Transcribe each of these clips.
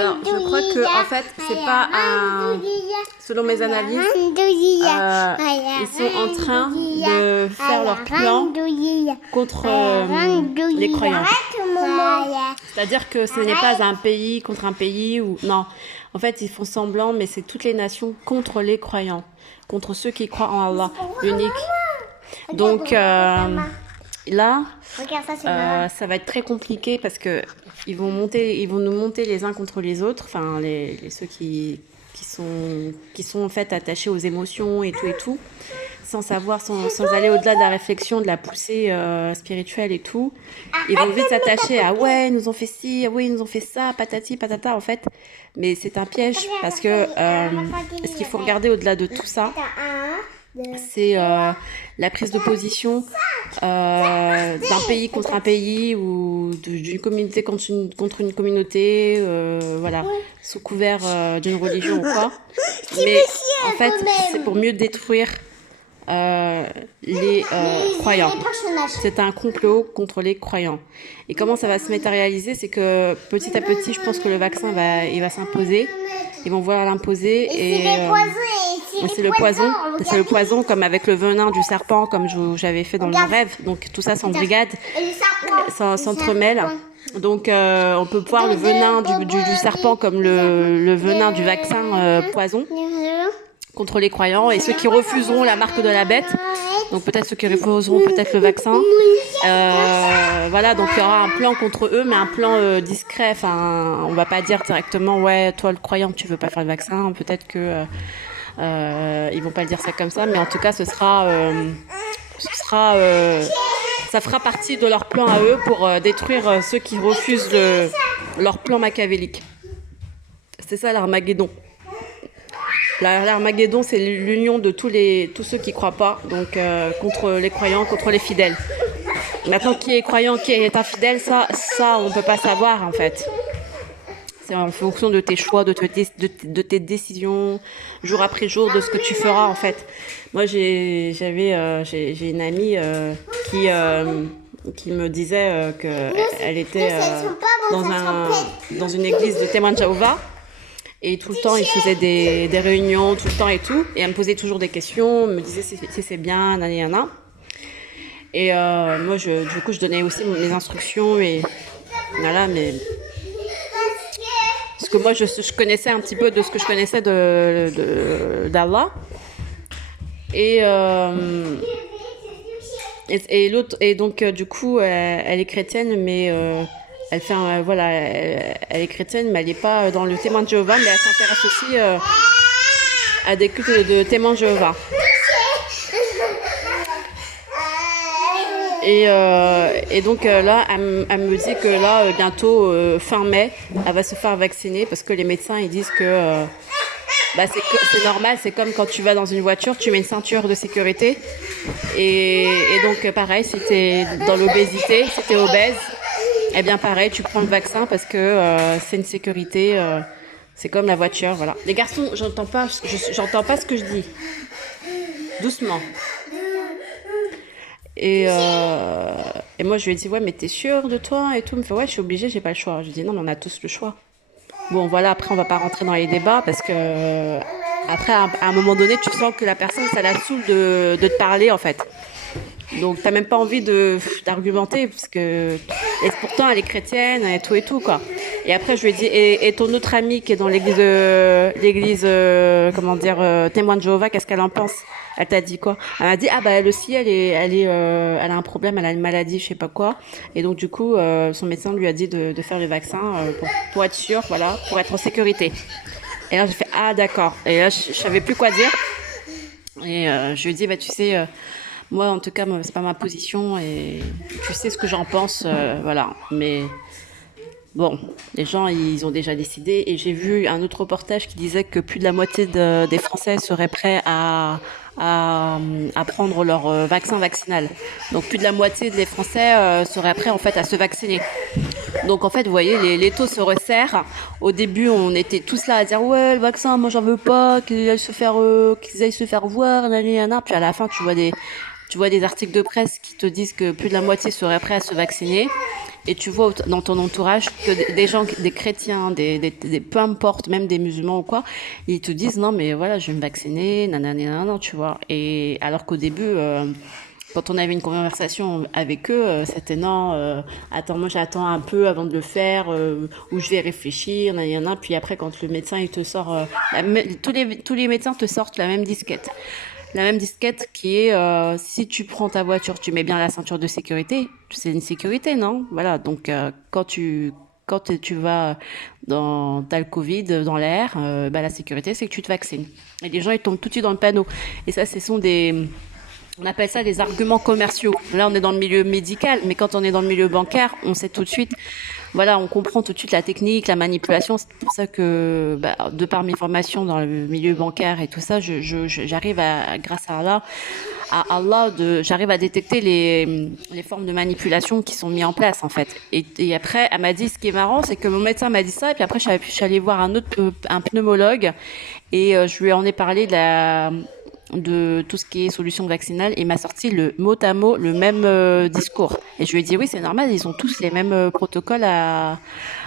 Alors, je crois que en fait, c'est pas un. Selon mes analyses, ils sont en train de faire leur plan contre les croyants. C'est-à-dire que ce n'est pas un pays contre un pays ou non. En fait, ils font semblant, mais c'est toutes les nations contre les croyants, contre ceux qui croient en Allah, l'unique. Donc là, ça va être très compliqué parce que ils vont nous monter les uns contre les autres, enfin ceux qui sont en fait attachés aux émotions et tout, sans savoir, sans aller au-delà de la réflexion, de la poussée spirituelle et tout. Ils vont vite s'attacher à ouais, ils nous ont fait ci, ouais, ils nous ont fait ça, patati patata en fait. Mais c'est un piège parce que ce qu'il faut regarder au-delà de tout ça, c'est la prise de position d'un pays contre un pays ou d'une communauté contre une communauté, voilà, sous couvert d'une religion ou quoi. Mais en fait, c'est pour mieux détruire les croyants. C'est un complot contre les croyants. Et comment ça va se matérialiser, c'est que petit à petit, je pense que le vaccin il va s'imposer. Ils vont vouloir l'imposer et c'est le poison. C'est le poison, comme avec le venin du serpent, comme j'avais fait dans mon rêve. Donc tout ça s'embrigade, ça s'entremêle. Donc on peut voir le venin du serpent comme le venin du vaccin poison contre les croyants et ceux qui refuseront la marque de la bête. Donc peut-être ceux qui refuseront peut-être le vaccin. Voilà, donc il y aura un plan contre eux, mais un plan discret. Enfin, on va pas dire directement ouais, toi le croyant, tu veux pas faire le vaccin. Peut-être que ils vont pas le dire ça comme ça, mais en tout cas, ça fera partie de leur plan à eux pour détruire ceux qui refusent leur plan machiavélique. C'est ça l'Armageddon. L'Armageddon, c'est l'union de tous ceux qui croient pas, donc contre les croyants, contre les fidèles. Maintenant, qui est croyant, qui est infidèle, ça, on peut pas savoir en fait. C'est en fonction de tes choix, de tes décisions, jour après jour, de ce que tu feras en fait. Moi, j'ai une amie qui me disait qu'elle était dans une église de témoins de Jéhovah. Et tout le temps, ils faisaient des réunions, tout le temps et tout. Et elle me posait toujours des questions, me disait si c'est bien, nanana. Et moi, du coup, je donnais aussi mes instructions. Et voilà, mais... Parce que moi, je connaissais un petit peu de ce que je connaissais d'Allah. Et donc, du coup, elle est chrétienne, mais... elle est chrétienne, mais elle n'est pas dans le témoin de Jéhovah, mais elle s'intéresse aussi à des cultes de témoins de Jéhovah. Et donc là, elle me dit que là, bientôt, fin mai, elle va se faire vacciner parce que les médecins ils disent que c'est normal, c'est comme quand tu vas dans une voiture, tu mets une ceinture de sécurité. Et donc pareil, si tu es dans l'obésité, si tu es obèse, eh bien pareil, tu prends le vaccin parce que c'est une sécurité, c'est comme la voiture, voilà. Les garçons, j'entends pas ce que je dis. Doucement. Et moi je lui ai dit ouais mais t'es sûre de toi et tout. Il me fait ouais je suis obligée, j'ai pas le choix. Je lui ai dit non mais on a tous le choix. Bon voilà, après on va pas rentrer dans les débats parce que après à un moment donné tu sens que la personne ça la saoule de te parler en fait. Donc t'as même pas envie d'argumenter parce que et pourtant elle est chrétienne et tout quoi. Et après je lui ai dit et ton autre amie qui est dans l'église témoin de Jéhovah, qu'est-ce qu'elle en pense? Elle t'a dit quoi? Elle m'a dit ah bah elle aussi elle a un problème, elle a une maladie je sais pas quoi et donc du coup son médecin lui a dit de faire le vaccin pour être sûr, voilà, pour être en sécurité. Et là j'ai fait ah d'accord et là je savais plus quoi dire et je lui ai dit bah tu sais moi, en tout cas, c'est pas ma position et tu sais ce que j'en pense, voilà. Mais bon, les gens, ils ont déjà décidé. Et j'ai vu un autre reportage qui disait que plus de la moitié des Français seraient prêts à prendre leur vaccin vaccinal. Donc plus de la moitié des Français seraient prêts en fait à se vacciner. Donc en fait, vous voyez, les taux se resserrent. Au début, on était tous là à dire ouais, le vaccin, moi j'en veux pas, qu'ils aillent se faire voir, nanana. Puis à la fin, tu vois tu vois des articles de presse qui te disent que plus de la moitié serait prêt à se vacciner. Et tu vois dans ton entourage que des gens, des chrétiens, peu importe, même des musulmans ou quoi, ils te disent non mais voilà, je vais me vacciner, nanana, tu vois. Et alors qu'au début, quand on avait une conversation avec eux, c'était non, attends, moi j'attends un peu avant de le faire, ou je vais réfléchir, nanana. Puis après, quand le médecin il te sort, tous les médecins te sortent la même disquette. La même disquette qui est si tu prends ta voiture, tu mets bien la ceinture de sécurité, c'est une sécurité, non? Voilà, donc quand tu vas t'as le Covid dans l'air, bah, la sécurité c'est que tu te vaccines. Et les gens ils tombent tout de suite dans le panneau. Et ça, ce sont on appelle ça les arguments commerciaux. Là, on est dans le milieu médical, mais quand on est dans le milieu bancaire, on sait tout de suite, voilà, on comprend tout de suite la technique, la manipulation. C'est pour ça que, bah, de par mes formations dans le milieu bancaire et tout ça, j'arrive grâce à Allah, j'arrive à détecter les formes de manipulation qui sont mises en place, en fait. Et après, elle m'a dit, ce qui est marrant, c'est que mon médecin m'a dit ça, et puis après, je suis allée voir un pneumologue, et je lui en ai parlé de tout ce qui est solution vaccinale, et il m'a sorti le mot à mot le même discours. Et je lui ai dit oui, c'est normal, ils ont tous les mêmes protocoles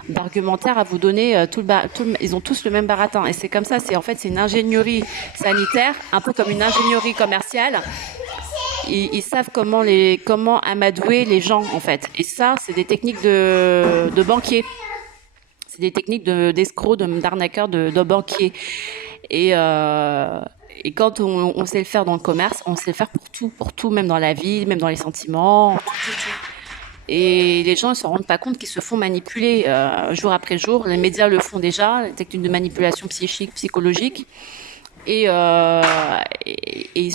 d'argumentaire à vous donner, ils ont tous le même baratin. Et c'est comme ça, c'est une ingénierie sanitaire, un peu comme une ingénierie commerciale. Ils savent comment amadouer les gens, en fait. Et ça, c'est des techniques de banquiers. C'est des techniques d'escrocs, d'arnaqueurs, de banquiers. Et quand on sait le faire dans le commerce, on sait le faire pour tout, même dans la vie, même dans les sentiments. Et les gens ne se rendent pas compte qu'ils se font manipuler jour après jour. Les médias le font déjà, les techniques de manipulation psychique, psychologique. Et voilà, ils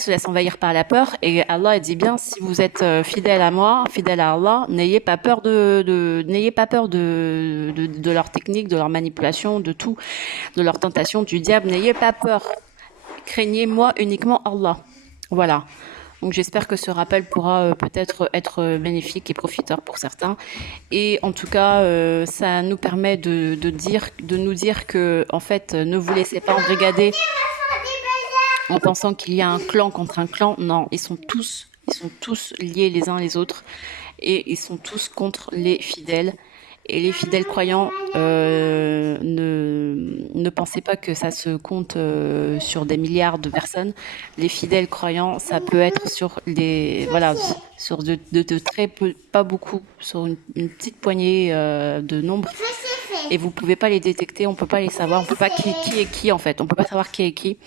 se laissent envahir par la peur. Et Allah il dit bien, si vous êtes fidèle à moi, fidèle à Allah, n'ayez pas peur n'ayez pas peur de leur technique, de leur manipulation, de tout, de leur tentation, du diable. N'ayez pas peur. Craignez moi uniquement Allah. Voilà. Donc j'espère que ce rappel pourra peut-être être bénéfique et profiteur pour certains. Et en tout cas, ça nous permet de nous dire que, en fait, ne vous laissez pas embrigader en pensant qu'il y a un clan contre un clan. Non, ils sont tous liés les uns les autres, et ils sont tous contre les fidèles. Et les fidèles croyants, ne pensez pas que ça se compte sur des milliards de personnes. Les fidèles croyants, ça peut être sur sur de très peu, pas beaucoup, sur une petite poignée de nombres. Et vous pouvez pas les détecter, on peut pas les savoir, on peut pas qui est qui, en fait. On peut pas savoir qui est qui.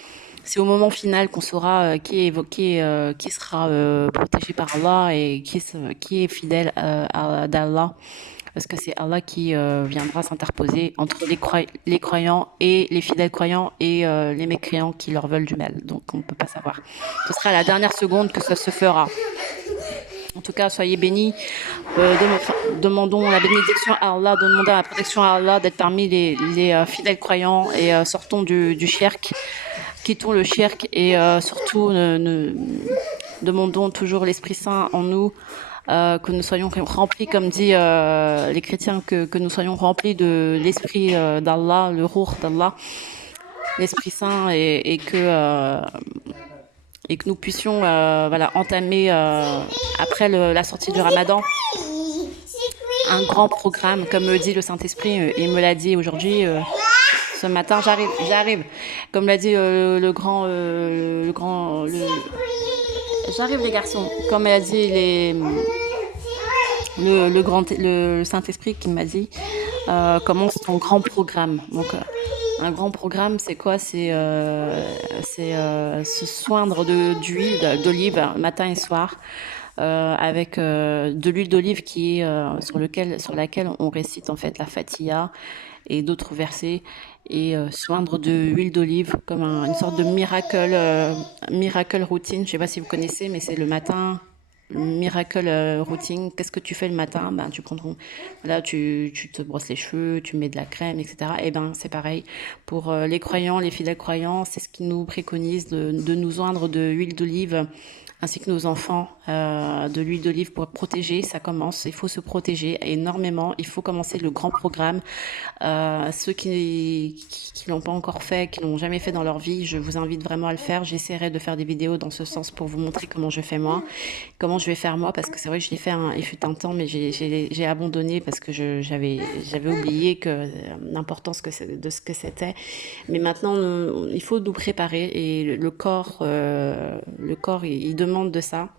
C'est au moment final qu'on saura qui sera protégé par Allah et qui est fidèle d'Allah. Parce que c'est Allah qui viendra s'interposer entre les croyants et les fidèles croyants et les mécréants qui leur veulent du mal. Donc on ne peut pas savoir. Ce sera à la dernière seconde que ça se fera. En tout cas, soyez bénis. Demandons la bénédiction à Allah, demandons la protection à Allah d'être parmi les fidèles croyants, et sortons du shirk. Quittons le shirk, et surtout demandons toujours l'Esprit Saint en nous. Que nous soyons remplis, comme dit les chrétiens, que nous soyons remplis de l'esprit d'Allah, le Ruh d'Allah, l'Esprit Saint, et que nous puissions entamer après la sortie du Ramadan un grand programme, comme dit le Saint-Esprit. Il me l'a dit aujourd'hui. Ce matin, j'arrive. Comme l'a dit j'arrive, les garçons. Comme elle a dit le Saint-Esprit qui m'a dit commence ton grand programme. Donc un grand programme, c'est quoi? C'est se soindre d'huile d'olive matin et soir, avec de l'huile d'olive qui est sur laquelle on récite en fait la Fatiha et d'autres versets, et soindre de huile d'olive comme une sorte de miracle routine. Je ne sais pas si vous connaissez, mais c'est le matin, miracle routine. Qu'est-ce que tu fais le matin? Tu prends tu te brosses les cheveux, tu mets de la crème, etc. Et c'est pareil pour les croyants, les fidèles croyants. C'est ce qu'ils nous préconisent, de nous oindre de huile d'olive ainsi que nos enfants, de l'huile d'olive pour protéger. Ça commence, il faut se protéger énormément. Il faut commencer le grand programme. Ceux qui l'ont pas encore fait, qui l'ont jamais fait dans leur vie, je vous invite vraiment à le faire. J'essaierai de faire des vidéos dans ce sens pour vous montrer comment je fais moi, comment je vais faire moi, parce que c'est vrai que je l'ai fait il fut un temps, mais j'ai abandonné parce que j'avais oublié l'importance de ce que c'était. Mais maintenant, il faut nous préparer et le corps, il demande de ça,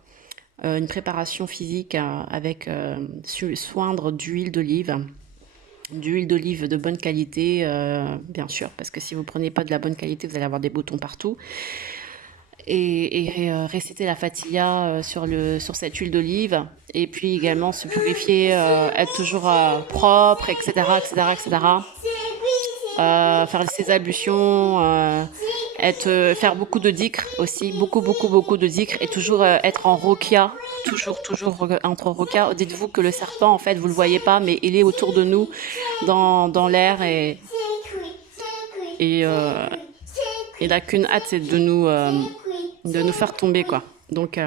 une préparation physique avec soindre d'huile d'olive de bonne qualité, bien sûr, parce que si vous prenez pas de la bonne qualité, vous allez avoir des boutons partout. Et réciter la Fatiha sur cette huile d'olive, et puis également se purifier, être toujours propre, etc., etc., etc. Faire ses ablutions, faire beaucoup de dhikr aussi, beaucoup de dhikr, et toujours être en rokia, toujours entre rokia. Dites-vous que le serpent, en fait, vous le voyez pas, mais il est autour de nous, dans l'air, et il a qu'une hâte, c'est de nous faire tomber, quoi. Donc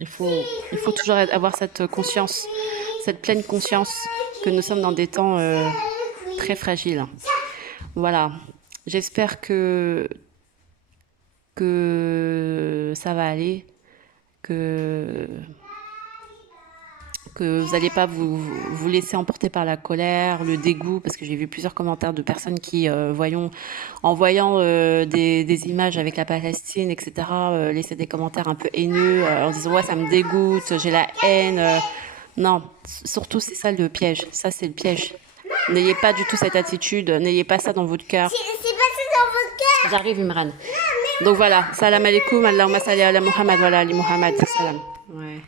il faut toujours avoir cette conscience, cette pleine conscience que nous sommes dans des temps très fragiles. Voilà, j'espère que ça va aller, que vous n'allez pas vous laisser emporter par la colère, le dégoût, parce que j'ai vu plusieurs commentaires de personnes qui, en voyant des images avec la Palestine, etc., laissaient des commentaires un peu haineux, en disant « ouais, ça me dégoûte, j'ai la haine ». Non, surtout c'est ça le piège, ça c'est le piège. N'ayez pas du tout cette attitude, n'ayez pas ça dans votre cœur. C'est pas ça dans votre cœur. J'arrive, Imran. Donc voilà, salam alaikum, Allahumma salli ala Muhammad, voilà, ali Muhammad, salam. Ouais.